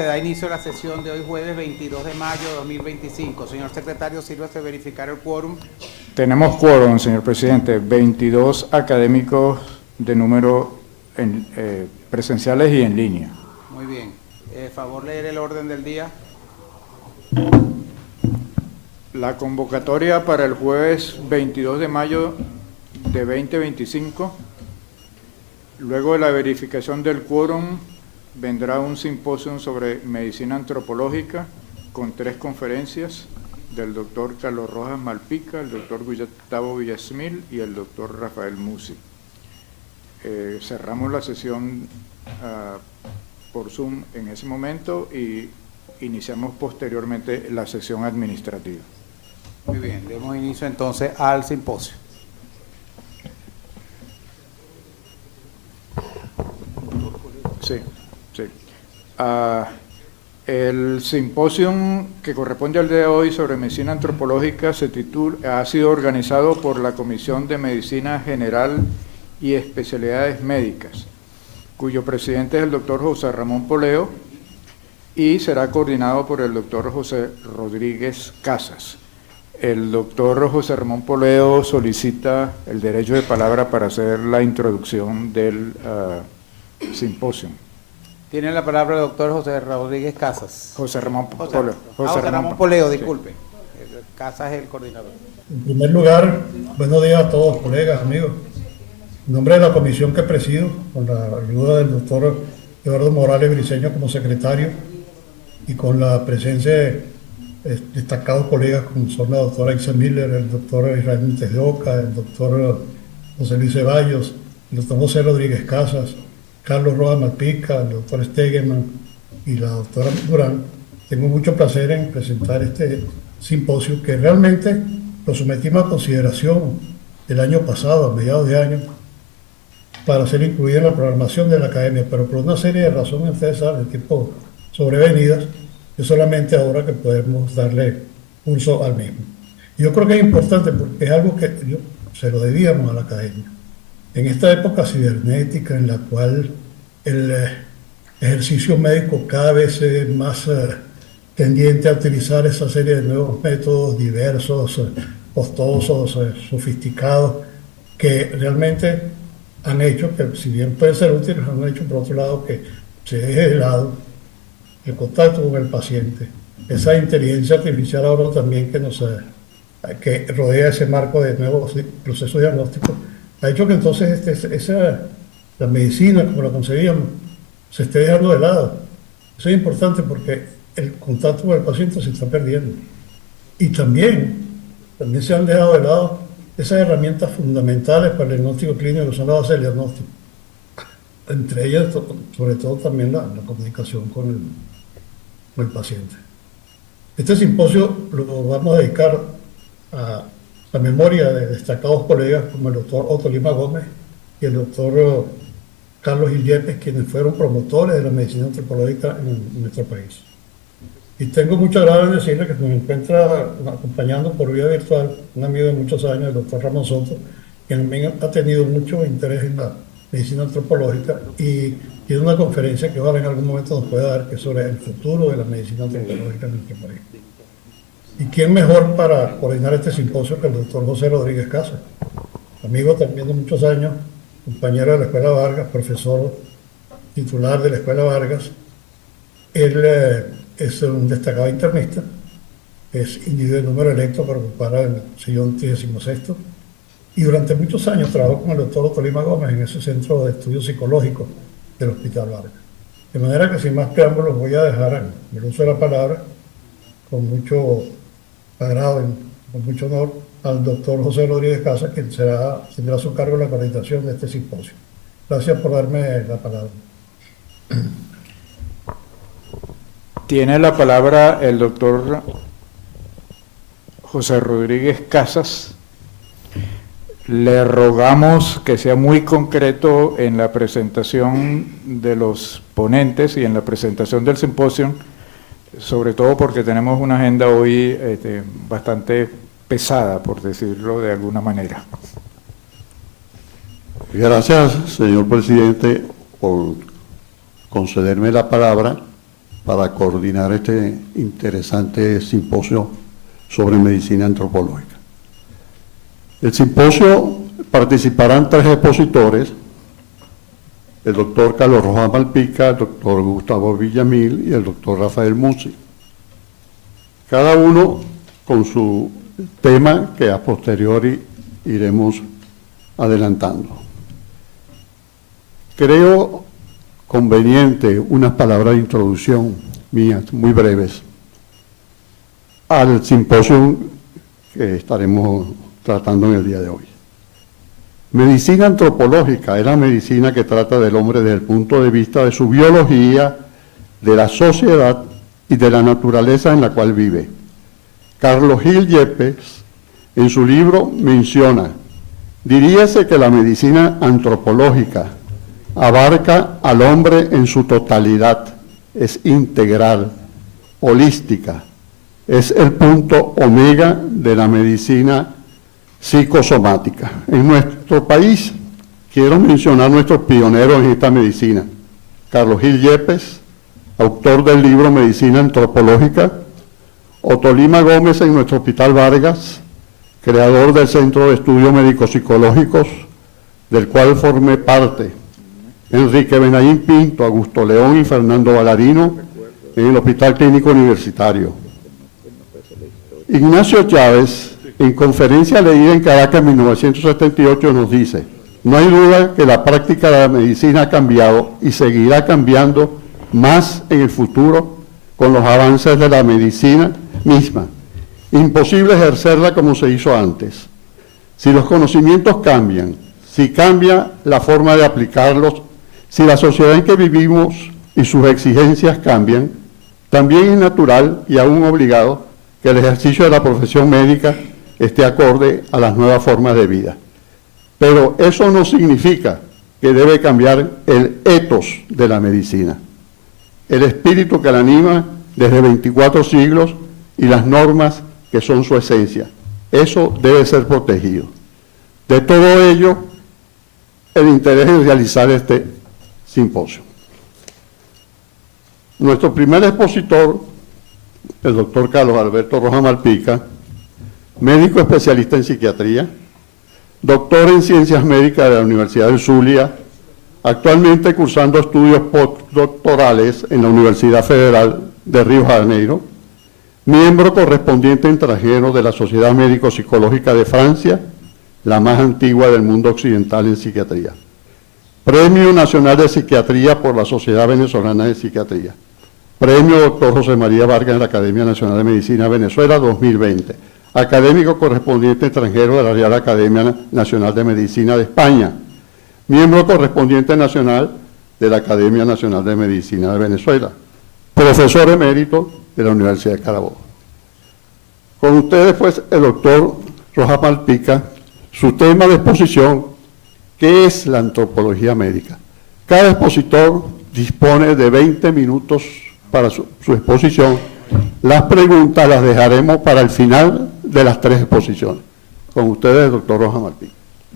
se da inicio a la sesión de hoy jueves 22 de mayo de 2025. Señor secretario, sírvase de verificar el quórum. Tenemos quórum, señor presidente, 22 académicos de número presenciales y en línea. Muy bien. Favor leer el orden del día. La convocatoria para el jueves 22 de mayo de 2025, luego de la verificación del quórum, vendrá un simposio sobre medicina antropológica con 3 conferencias del doctor Carlos Rojas Malpica, el doctor Gustavo Villasmil y el doctor Rafael Musi. Cerramos la sesión por Zoom en ese momento y iniciamos posteriormente la sesión administrativa. Muy bien, demos inicio entonces al simposio. Sí. El simposio que corresponde al día de hoy sobre medicina antropológica ha sido organizado por la Comisión de Medicina General y Especialidades Médicas, cuyo presidente es el doctor José Ramón Poleo, y será coordinado por el doctor José Rodríguez Casas. El doctor José Ramón Poleo solicita el derecho de palabra para hacer la introducción del simposio. Tiene la palabra el doctor José Rodríguez Casas. José Ramón Poleo, disculpe. Sí. Casas es el coordinador. En primer lugar, buenos días a todos, colegas, amigos. En nombre de la comisión que presido, con la ayuda del doctor Eduardo Morales Briceño como secretario y con la presencia de destacados colegas como son la doctora Isa Miller, el doctor Israel Montes de Oca, el doctor José Luis Ceballos, el doctor José Rodríguez Casas, Carlos Rojas Malpica, el doctor Stegeman y la doctora Durán, tengo mucho placer en presentar este simposio que realmente lo sometimos a consideración el año pasado, a mediados de año, para ser incluido en la programación de la academia, pero por una serie de razones, ustedes saben, de tipo sobrevenidas, es solamente ahora que podemos darle curso al mismo. Y yo creo que es importante porque es algo que se lo debíamos a la academia. En esta época cibernética en la cual el ejercicio médico cada vez es más tendiente a utilizar esa serie de nuevos métodos diversos, costosos, sofisticados, que realmente han hecho que, si bien pueden ser útiles, han hecho por otro lado que se deje de lado el contacto con el paciente, esa inteligencia artificial ahora también que rodea ese marco de nuevos procesos diagnósticos, ha hecho que entonces la medicina, como la concebíamos, se esté dejando de lado. Eso es importante porque el contacto con el paciente se está perdiendo. Y también se han dejado de lado esas herramientas fundamentales para el diagnóstico clínico, que son la base del diagnóstico. Entre ellas, sobre todo, también la comunicación con el paciente. Este simposio lo vamos a dedicar a la memoria de destacados colegas como el doctor Otto Lima Gómez y el doctor Carlos Gil Yepes, quienes fueron promotores de la medicina antropológica en nuestro país. Y tengo mucho agrado en decirle que me encuentra acompañando por vía virtual un amigo de muchos años, el doctor Ramón Soto, que también ha tenido mucho interés en la medicina antropológica y tiene una conferencia que ojalá en algún momento nos pueda dar, que es sobre el futuro de la medicina antropológica en nuestro país. ¿Y quién mejor para coordinar este simposio que el doctor José Rodríguez Casas? Amigo también de muchos años, compañero de la Escuela Vargas, profesor titular de la Escuela Vargas. Él es un destacado internista, es individuo de número electo para ocupar el sillón 36º, y durante muchos años trabajó con el doctor Otto Lima Gómez en ese centro de estudios psicológicos del Hospital Vargas. De manera que sin más preámbulos voy a dejar el uso de la palabra con mucho agrado y con mucho honor al doctor José Rodríguez Casas, quien tendrá a su cargo la coordinación de este simposio. Gracias por darme la palabra. Tiene la palabra el doctor José Rodríguez Casas. Le rogamos que sea muy concreto en la presentación de los ponentes y en la presentación del simposio, sobre todo porque tenemos una agenda hoy bastante pesada, por decirlo de alguna manera. Gracias, señor presidente, por concederme la palabra. para coordinar este interesante simposio sobre medicina antropológica. El simposio participarán 3 expositores: el doctor Carlos Rojas Malpica, el doctor Gustavo Villamil y el doctor Rafael Muzzi, cada uno con su tema que a posteriori iremos adelantando. Creo conveniente unas palabras de introducción mías, muy breves, al simposio que estaremos tratando en el día de hoy. Medicina antropológica es la medicina que trata del hombre desde el punto de vista de su biología, de la sociedad y de la naturaleza en la cual vive. Carlos Gil Yepes, en su libro, menciona: diríase que la medicina antropológica abarca al hombre en su totalidad, es integral, holística, es el punto omega de la medicina psicosomática. En nuestro país, quiero mencionar nuestros pioneros en esta medicina: Carlos Gil Yepes, autor del libro Medicina Antropológica; Otolima Gómez en nuestro Hospital Vargas, creador del Centro de Estudios Médico-Psicológicos, del cual formé parte; Enrique Benaín Pinto, Augusto León y Fernando Valarino en el Hospital Clínico Universitario. Ignacio Chávez, en conferencia leída en Caracas en 1978, nos dice: no hay duda que la práctica de la medicina ha cambiado y seguirá cambiando más en el futuro con los avances de la medicina misma. Imposible ejercerla como se hizo antes. Si los conocimientos cambian, si cambia la forma de aplicarlos, si la sociedad en que vivimos y sus exigencias cambian, también es natural y aún obligado que el ejercicio de la profesión médica esté acorde a las nuevas formas de vida. Pero eso no significa que debe cambiar el ethos de la medicina, el espíritu que la anima desde 24 siglos y las normas que son su esencia. Eso debe ser protegido. De todo ello, el interés en realizar este simposio. Nuestro primer expositor, el doctor Carlos Alberto Rojas Malpica, médico especialista en psiquiatría, doctor en ciencias médicas de la Universidad del Zulia, actualmente cursando estudios postdoctorales en la Universidad Federal de Río de Janeiro, miembro correspondiente extranjero de la Sociedad Médico-Psicológica de Francia, la más antigua del mundo occidental en psiquiatría. Premio Nacional de Psiquiatría por la Sociedad Venezolana de Psiquiatría. Premio Dr. José María Vargas en la Academia Nacional de Medicina de Venezuela 2020. Académico correspondiente extranjero de la Real Academia Nacional de Medicina de España. Miembro correspondiente nacional de la Academia Nacional de Medicina de Venezuela. Profesor emérito de la Universidad de Carabobo. Con ustedes, pues, el doctor Rojas Malpica, su tema de exposición: ¿qué es la antropología médica? Cada expositor dispone de 20 minutos para su exposición. Las preguntas las dejaremos para el final de las 3 exposiciones. Con ustedes, el doctor Rojas Malpica.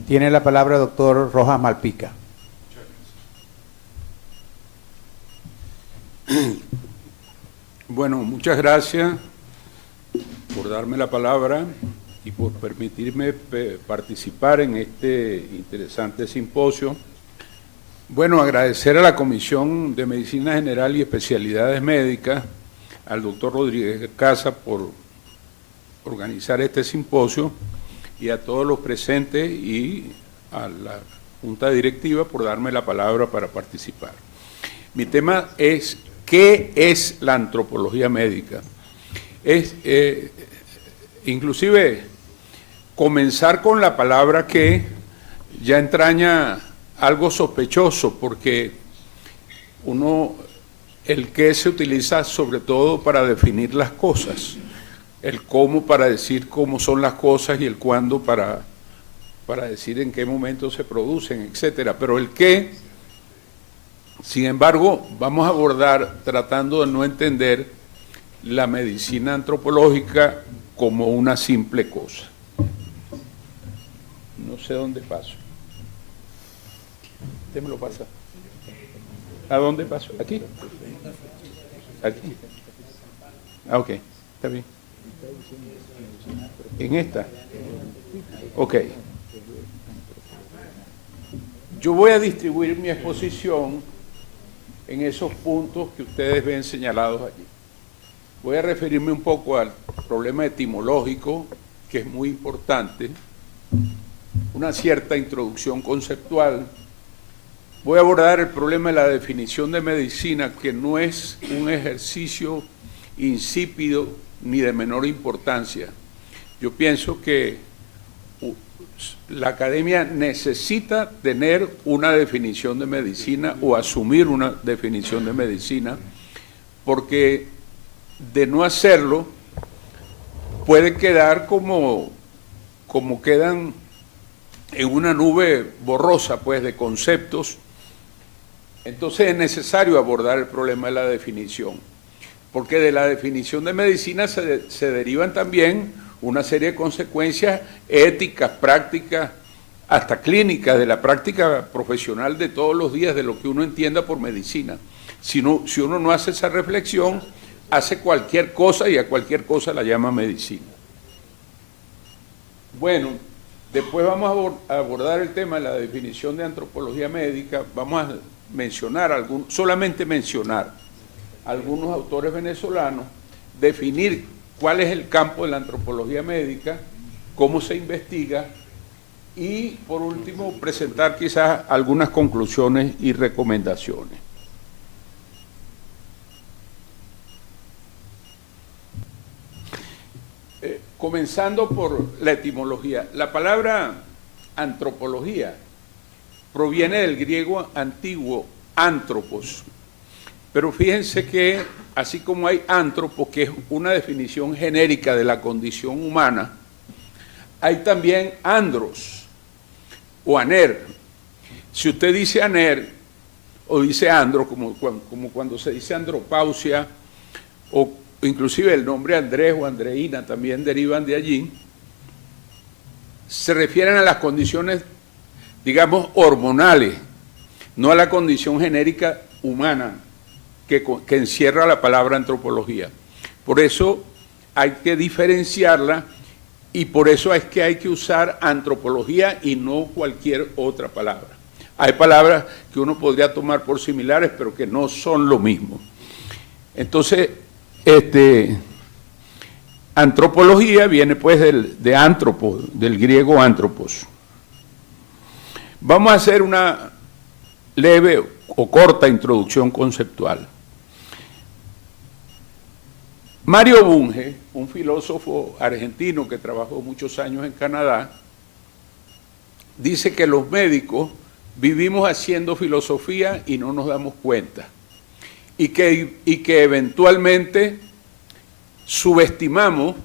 Tiene la palabra el doctor Rojas Malpica. Bueno, muchas gracias por darme la palabra y por permitirme participar en este interesante simposio. Bueno, agradecer a la Comisión de Medicina General y Especialidades Médicas, al doctor Rodríguez Casa por organizar este simposio, y a todos los presentes y a la Junta Directiva por darme la palabra para participar. Mi tema es: ¿qué es la antropología médica? Es, inclusive, comenzar con la palabra "que" ya entraña algo sospechoso, porque el "qué" se utiliza sobre todo para definir las cosas, el "cómo" para decir cómo son las cosas y el "cuándo" para decir en qué momento se producen, etcétera. Pero el "qué", sin embargo, vamos a abordar tratando de no entender la medicina antropológica como una simple cosa. No sé dónde paso. ¿Usted me lo pasa? ¿A dónde paso? ¿Aquí? Aquí. Ah, ok, está bien. En esta. Ok. Yo voy a distribuir mi exposición en esos puntos que ustedes ven señalados allí. Voy a referirme un poco al problema etimológico, que es muy importante, una cierta introducción conceptual. Voy a abordar el problema de la definición de medicina, que no es un ejercicio insípido ni de menor importancia. Yo pienso que la academia necesita tener una definición de medicina o asumir una definición de medicina, porque de no hacerlo puede quedar como quedan en una nube borrosa, pues, de conceptos. Entonces es necesario abordar el problema de la definición, porque de la definición de medicina se derivan también una serie de consecuencias éticas, prácticas, hasta clínicas, de la práctica profesional de todos los días, de lo que uno entienda por medicina. Si uno no hace esa reflexión, hace cualquier cosa y a cualquier cosa la llama medicina. Bueno, después vamos a abordar el tema de la definición de antropología médica. Vamos a mencionar solamente mencionar algunos autores venezolanos, definir cuál es el campo de la antropología médica, cómo se investiga y, por último, presentar quizás algunas conclusiones y recomendaciones. Comenzando por la etimología. La palabra antropología proviene del griego antiguo antropos, pero fíjense que así como hay antropo, que es una definición genérica de la condición humana, hay también andros o aner. Si usted dice aner o dice andro, como cuando se dice andropausia, o inclusive el nombre Andrés o Andreina también derivan de allí, se refieren a las condiciones, digamos, hormonales, no a la condición genérica humana que encierra la palabra antropología. Por eso hay que diferenciarla y por eso es que hay que usar antropología y no cualquier otra palabra. Hay palabras que uno podría tomar por similares, pero que no son lo mismo. Entonces, antropología viene pues de antropo, del griego antropos. Vamos a hacer una leve o corta introducción conceptual. Mario Bunge, un filósofo argentino que trabajó muchos años en Canadá, dice que los médicos vivimos haciendo filosofía y no nos damos cuenta, y que eventualmente subestimamos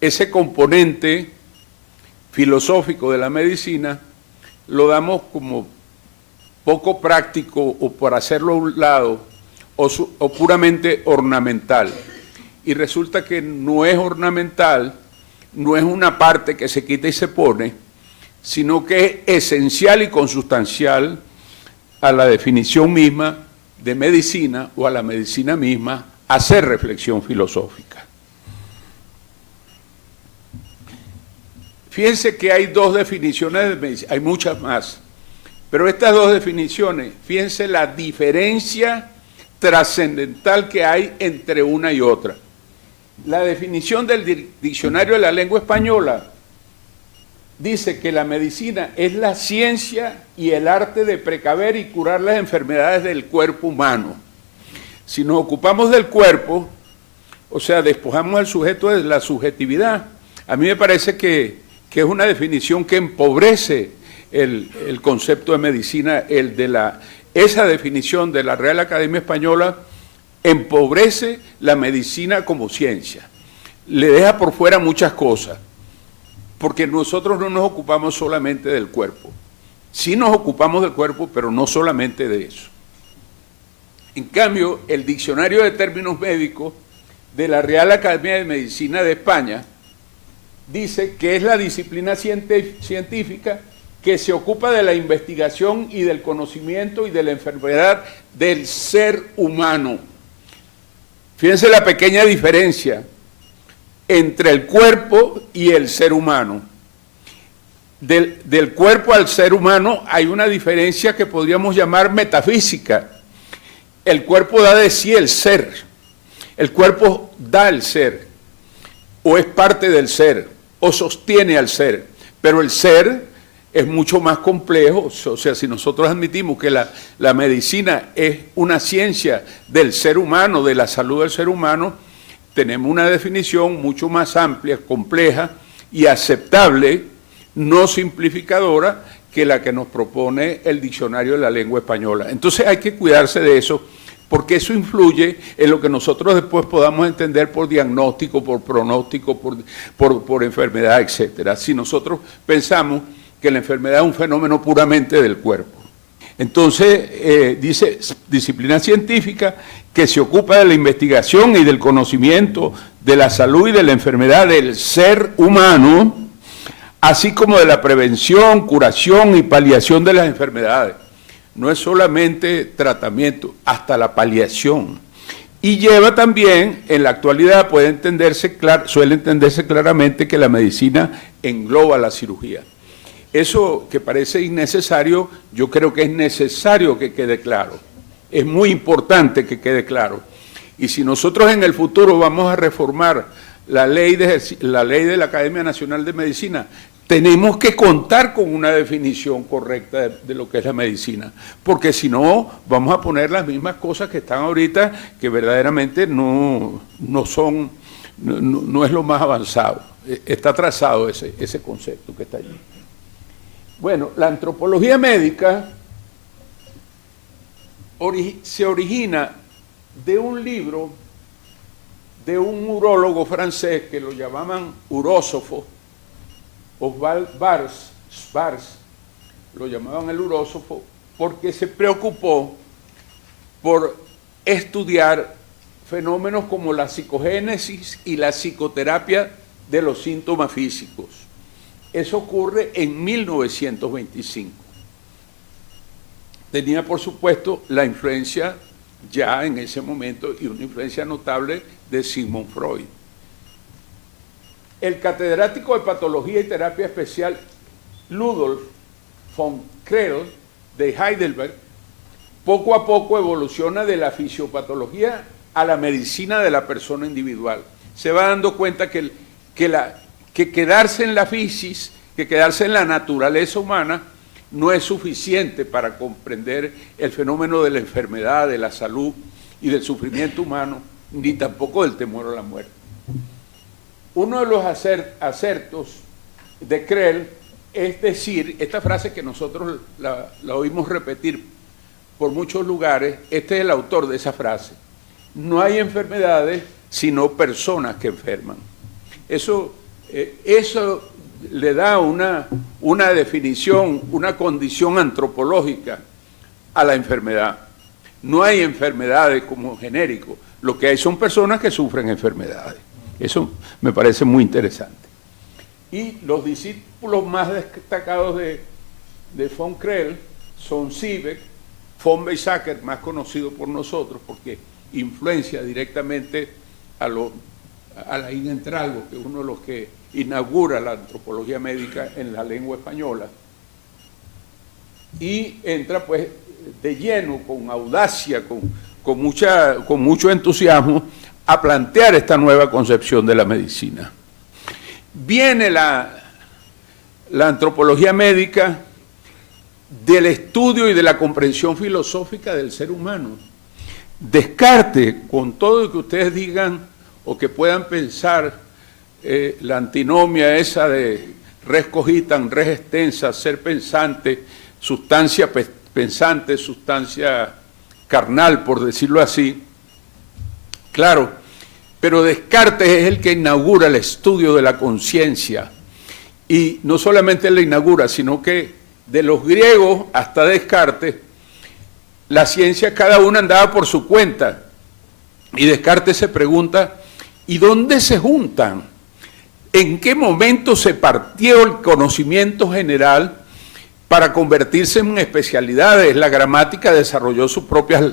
ese componente filosófico de la medicina, lo damos como poco práctico o por hacerlo a un lado o puramente ornamental. Y resulta que no es ornamental, no es una parte que se quita y se pone, sino que es esencial y consustancial a la definición misma de medicina o a la medicina misma, hacer reflexión filosófica. Fíjense que hay dos definiciones de medicina, hay muchas más, pero estas dos definiciones, fíjense la diferencia trascendental que hay entre una y otra. La definición del Diccionario de la Lengua Española dice que la medicina es la ciencia y el arte de precaver y curar las enfermedades del cuerpo humano. Si nos ocupamos del cuerpo, o sea, despojamos al sujeto de la subjetividad, a mí me parece que es una definición que empobrece el concepto de medicina, esa definición de la Real Academia Española empobrece la medicina como ciencia, le deja por fuera muchas cosas, porque nosotros no nos ocupamos solamente del cuerpo, sí nos ocupamos del cuerpo, pero no solamente de eso. En cambio, el Diccionario de Términos Médicos de la Real Academia de Medicina de España dice que es la disciplina científica que se ocupa de la investigación y del conocimiento y de la enfermedad del ser humano. Fíjense la pequeña diferencia entre el cuerpo y el ser humano. Del cuerpo al ser humano hay una diferencia que podríamos llamar metafísica. El cuerpo da de sí el ser. El cuerpo da el ser, o es parte del ser, o sostiene al ser. Pero el ser es mucho más complejo. O sea, si nosotros admitimos que la medicina es una ciencia del ser humano, de la salud del ser humano, tenemos una definición mucho más amplia, compleja y aceptable, no simplificadora, que la que nos propone el diccionario de la lengua española. Entonces hay que cuidarse de eso, porque eso influye en lo que nosotros después podamos entender por diagnóstico, por pronóstico, por enfermedad, etc. Si nosotros pensamos que la enfermedad es un fenómeno puramente del cuerpo. Entonces, dice, disciplina científica que se ocupa de la investigación y del conocimiento de la salud y de la enfermedad del ser humano, así como de la prevención, curación y paliación de las enfermedades. No es solamente tratamiento, hasta la paliación. Y lleva también, en la actualidad suele entenderse claramente que la medicina engloba la cirugía. Eso que parece innecesario, yo creo que es necesario que quede claro. Es muy importante que quede claro. Y si nosotros en el futuro vamos a reformar la ley de la Academia Nacional de Medicina, tenemos que contar con una definición correcta de lo que es la medicina, porque si no, vamos a poner las mismas cosas que están ahorita, que verdaderamente no es lo más avanzado. Está atrasado ese concepto que está allí. Bueno, la antropología médica se origina de un libro de un urólogo francés que lo llamaban urósofo, Oswald Spars, lo llamaban el urósofo, porque se preocupó por estudiar fenómenos como la psicogénesis y la psicoterapia de los síntomas físicos. Eso ocurre en 1925. Tenía, por supuesto, la influencia ya en ese momento y una influencia notable de Sigmund Freud. El catedrático de Patología y Terapia Especial Ludolf von Crell de Heidelberg poco a poco evoluciona de la fisiopatología a la medicina de la persona individual. Se va dando cuenta que quedarse en la fisis, que quedarse en la naturaleza humana, no es suficiente para comprender el fenómeno de la enfermedad, de la salud y del sufrimiento humano, ni tampoco del temor a la muerte. Uno de los acertos de Crell es decir, esta frase que nosotros la oímos repetir por muchos lugares, este es el autor de esa frase: no hay enfermedades sino personas que enferman. Eso le da una definición, una condición antropológica a la enfermedad. No hay enfermedades como genérico, lo que hay son personas que sufren enfermedades. Eso me parece muy interesante. Y los discípulos más destacados de von Crell son Siebeck, von Weizsäcker, más conocido por nosotros porque influencia directamente a la Inentralgo, que es uno de los que inaugura la antropología médica en la lengua española, y entra pues de lleno, con audacia, con mucho entusiasmo, a plantear esta nueva concepción de la medicina. Viene la antropología médica del estudio y de la comprensión filosófica del ser humano. Descartes, con todo lo que ustedes digan o que puedan pensar, la antinomia esa de res cogitan, res extensa, ser pensante, sustancia pensante, sustancia carnal, por decirlo así. Claro, pero Descartes es el que inaugura el estudio de la conciencia. Y no solamente la inaugura, sino que de los griegos hasta Descartes, la ciencia cada una andaba por su cuenta. Y Descartes se pregunta, ¿y dónde se juntan? ¿En qué momento se partió el conocimiento general para convertirse en especialidades? La gramática desarrolló sus propias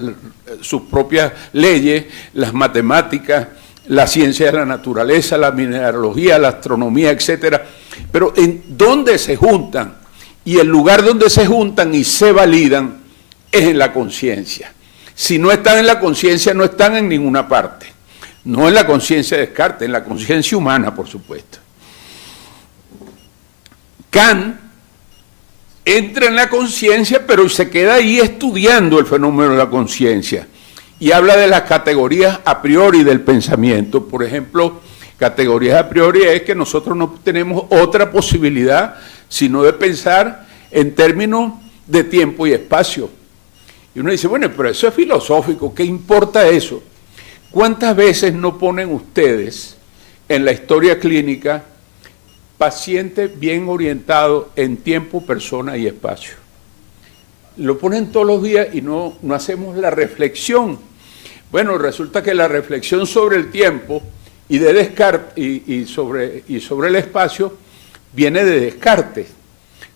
sus propias leyes, las matemáticas, la ciencia de la naturaleza, la mineralogía, la astronomía, etcétera. Pero ¿en dónde se juntan? Y el lugar donde se juntan y se validan es en la conciencia. Si no están en la conciencia, no están en ninguna parte. No en la conciencia de Descartes, en la conciencia humana, por supuesto. Kant entra en la conciencia, pero se queda ahí estudiando el fenómeno de la conciencia y habla de las categorías a priori del pensamiento. Por ejemplo, categorías a priori es que nosotros no tenemos otra posibilidad sino de pensar en términos de tiempo y espacio. Y uno dice, bueno, pero eso es filosófico, ¿qué importa eso? ¿Cuántas veces no ponen ustedes en la historia clínica paciente bien orientado en tiempo, persona y espacio? Lo ponen todos los días y no hacemos la reflexión. Bueno, resulta que la reflexión sobre el tiempo y de Descartes y sobre el espacio viene de Descartes.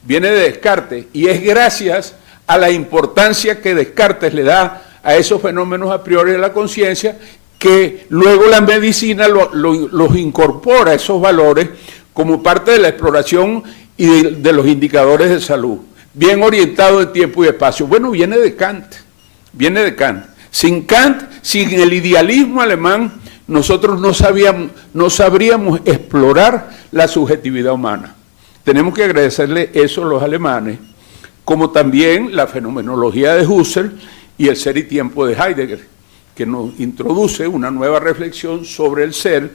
Viene de Descartes y es gracias a la importancia que Descartes le da a esos fenómenos a priori de la conciencia que luego la medicina los incorpora, esos valores, como parte de la exploración y de los indicadores de salud, bien orientado en tiempo y espacio. Bueno, viene de Kant, viene de Kant. Sin Kant, sin el idealismo alemán, nosotros no sabríamos explorar la subjetividad humana. Tenemos que agradecerle eso a los alemanes, como también la fenomenología de Husserl y el ser y tiempo de Heidegger, que nos introduce una nueva reflexión sobre el ser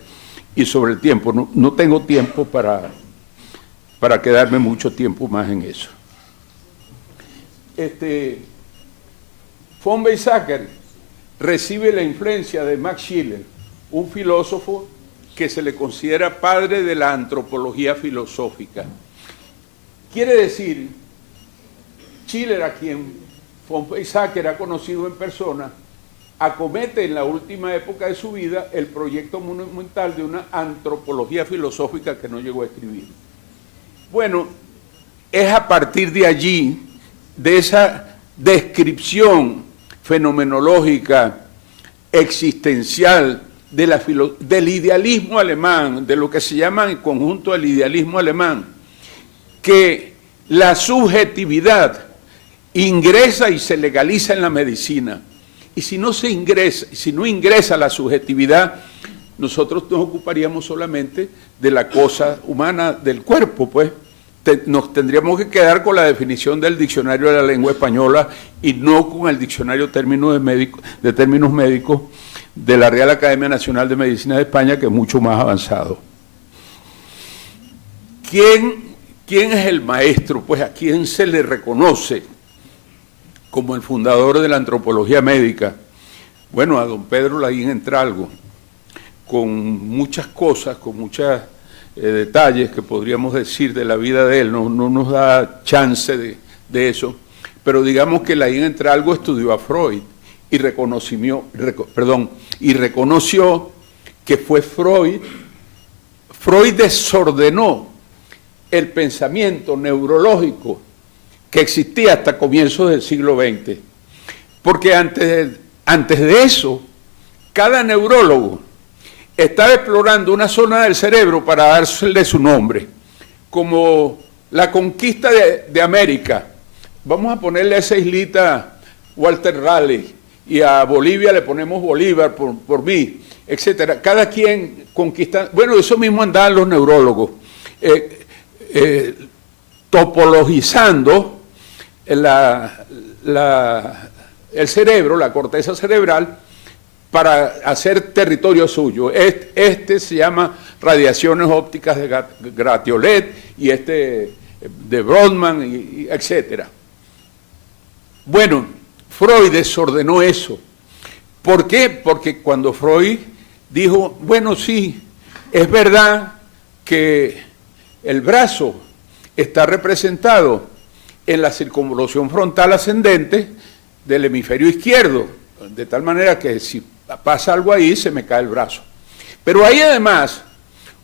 y sobre el tiempo. No tengo tiempo para quedarme mucho tiempo más en eso. Von Weizsäcker recibe la influencia de Max Schiller, un filósofo que se le considera padre de la antropología filosófica. Quiere decir, Schiller, a quien von Weizsäcker ha conocido en persona, acomete en la última época de su vida el proyecto monumental de una antropología filosófica que no llegó a escribir. Bueno, es a partir de allí, de esa descripción fenomenológica, existencial, del idealismo alemán, de lo que se llama en conjunto el idealismo alemán, que la subjetividad ingresa y se legaliza en la medicina. Y si no ingresa la subjetividad, nosotros nos ocuparíamos solamente de la cosa humana, del cuerpo, pues. Nos tendríamos que quedar con la definición del diccionario de la lengua española y no con el diccionario de términos médicos de la Real Academia Nacional de Medicina de España, que es mucho más avanzado. ¿Quién es el maestro? Pues a quién se le reconoce como el fundador de la antropología médica. Bueno, a don Pedro Laín Entralgo, con muchas cosas, con muchos detalles que podríamos decir de la vida de él, no nos da chance de eso, pero digamos que Laín Entralgo estudió a Freud y reconoció que fue Freud desordenó el pensamiento neurológico que existía hasta comienzos del siglo XX. Porque antes de eso, cada neurólogo estaba explorando una zona del cerebro para darle su nombre, como la conquista de América. Vamos a ponerle a esa islita Walter Raleigh, y a Bolivia le ponemos Bolívar por mí, etcétera. Cada quien conquista. Bueno, eso mismo andaban los neurólogos, topologizando el cerebro, la corteza cerebral, para hacer territorio suyo. Este se llama radiaciones ópticas de Gratiolet y de Brodmann, y etcétera. Bueno, Freud desordenó eso. ¿Por qué? Porque cuando Freud dijo, bueno, sí, es verdad que el brazo está representado en la circunvolución frontal ascendente del hemisferio izquierdo, de tal manera que si pasa algo ahí, se me cae el brazo. Pero hay además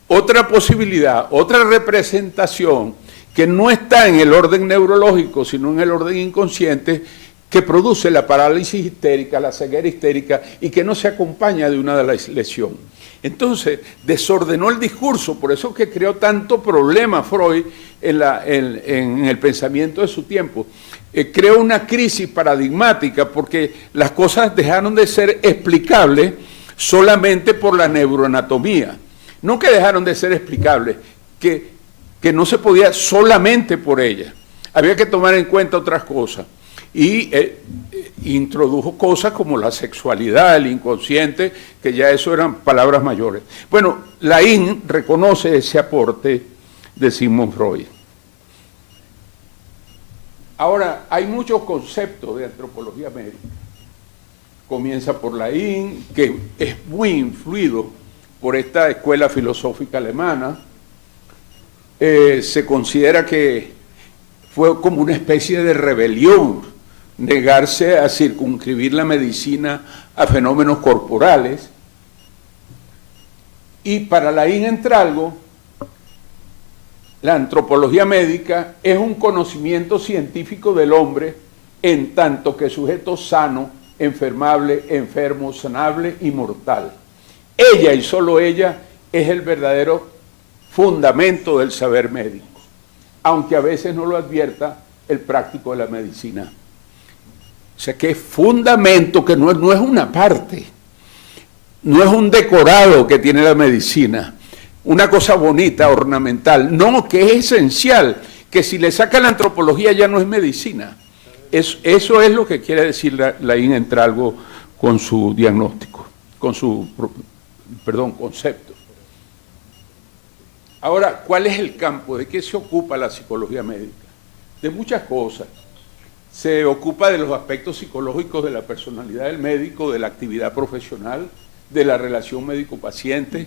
otra posibilidad, otra representación que no está en el orden neurológico, sino en el orden inconsciente, que produce la parálisis histérica, la ceguera histérica y que no se acompaña de una lesión. Entonces, desordenó el discurso, por eso que creó tanto problema Freud en el pensamiento de su tiempo. Creó una crisis paradigmática porque las cosas dejaron de ser explicables solamente por la neuroanatomía. No que dejaron de ser explicables, que no se podía solamente por ella. Había que tomar en cuenta otras cosas. Y introdujo cosas como la sexualidad, el inconsciente, que ya eso eran palabras mayores. Bueno, Laín reconoce ese aporte de Sigmund Freud. Ahora, hay muchos conceptos de antropología médica. Comienza por Laín, que es muy influido por esta escuela filosófica alemana. Se considera que fue como una especie de rebelión negarse a circunscribir la medicina a fenómenos corporales. Y para Laín Entralgo, la antropología médica es un conocimiento científico del hombre en tanto que sujeto sano, enfermable, enfermo, sanable y mortal. Ella y solo ella es el verdadero fundamento del saber médico, aunque a veces no lo advierta el práctico de la medicina. O sea que es fundamento, que no es una parte, no es un decorado que tiene la medicina, una cosa bonita, ornamental, no, que es esencial, que si le saca la antropología ya no es medicina. Eso es lo que quiere decir Laín Entralgo con su diagnóstico, con su, concepto. Ahora, ¿cuál es el campo? ¿De qué se ocupa la psicología médica? De muchas cosas. Se ocupa de los aspectos psicológicos de la personalidad del médico, de la actividad profesional, de la relación médico-paciente,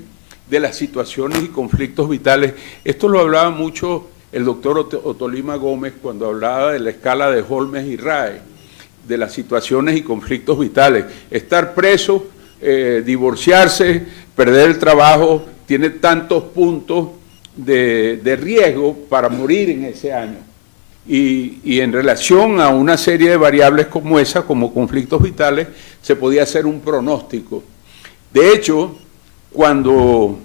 de las situaciones y conflictos vitales. Esto lo hablaba mucho el doctor Otolima Gómez cuando hablaba de la escala de Holmes y Rae, de las situaciones y conflictos vitales. Estar preso, divorciarse, perder el trabajo, tiene tantos puntos de riesgo para morir en ese año. Y en relación a una serie de variables como esa, como conflictos vitales, se podía hacer un pronóstico. De hecho, cuando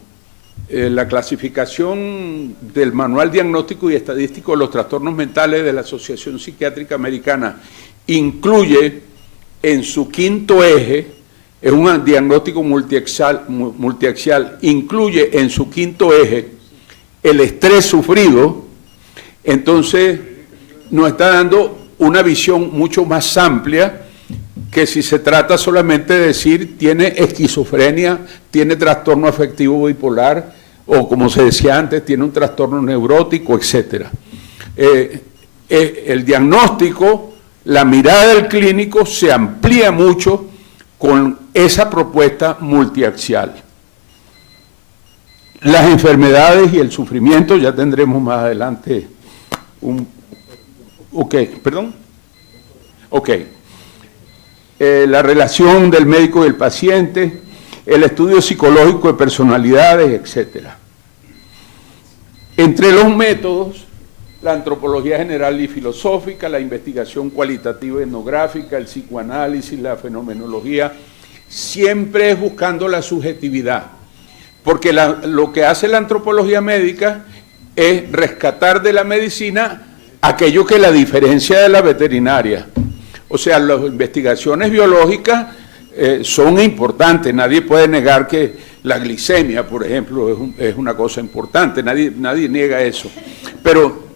la clasificación del Manual Diagnóstico y Estadístico de los Trastornos Mentales de la Asociación Psiquiátrica Americana incluye en su quinto eje, es un diagnóstico multiaxial, incluye en su quinto eje el estrés sufrido, entonces nos está dando una visión mucho más amplia que si se trata solamente de decir tiene esquizofrenia, tiene trastorno afectivo bipolar, o como se decía antes, tiene un trastorno neurótico, etc. El diagnóstico, la mirada del clínico se amplía mucho con esa propuesta multiaxial. Las enfermedades y el sufrimiento, ya tendremos más adelante la relación del médico y el paciente, el estudio psicológico de personalidades, etc. Entre los métodos, la antropología general y filosófica, la investigación cualitativa y etnográfica, el psicoanálisis, la fenomenología, siempre es buscando la subjetividad, porque lo que hace la antropología médica es rescatar de la medicina aquello que la diferencia de la veterinaria. O sea, las investigaciones biológicas son importantes, nadie puede negar que la glicemia, por ejemplo, es una cosa importante, nadie niega eso, pero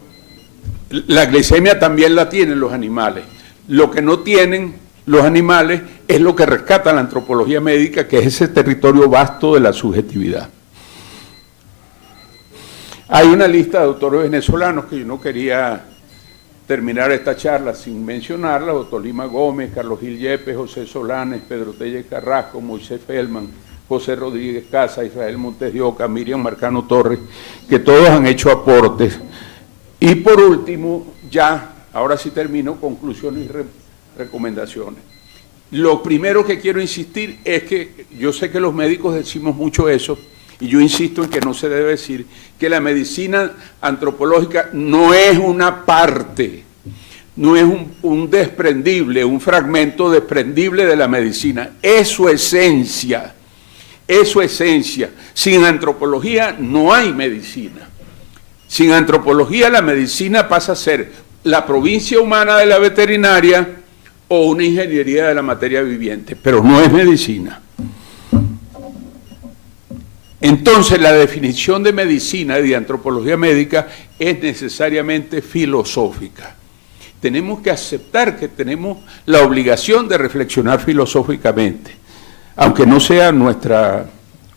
la glicemia también la tienen los animales. Lo que no tienen los animales es lo que rescata la antropología médica, que es ese territorio vasto de la subjetividad. Hay una lista de autores venezolanos que yo no quería terminar esta charla sin mencionarla: Otolima Gómez, Carlos Gil Yepes, José Solanes, Pedro Telles Carrasco, Moisés Feldman, José Rodríguez Casa, Israel Montes de Oca, Miriam Marcano Torres, que todos han hecho aportes. Y por último, ahora sí termino, conclusiones y recomendaciones. Lo primero que quiero insistir es que yo sé que los médicos decimos mucho eso, y yo insisto en que no se debe decir que la medicina antropológica no es una parte, no es un desprendible, un fragmento desprendible de la medicina, es su esencia, es su esencia. Sin antropología no hay medicina. Sin antropología la medicina pasa a ser la provincia humana de la veterinaria o una ingeniería de la materia viviente, pero no es medicina. Entonces la definición de medicina y de antropología médica es necesariamente filosófica. Tenemos que aceptar que tenemos la obligación de reflexionar filosóficamente, aunque no sea nuestra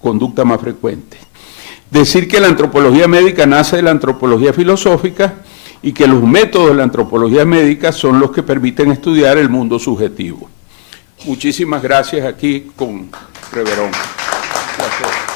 conducta más frecuente. Decir que la antropología médica nace de la antropología filosófica y que los métodos de la antropología médica son los que permiten estudiar el mundo subjetivo. Muchísimas gracias aquí con Reverón. Gracias.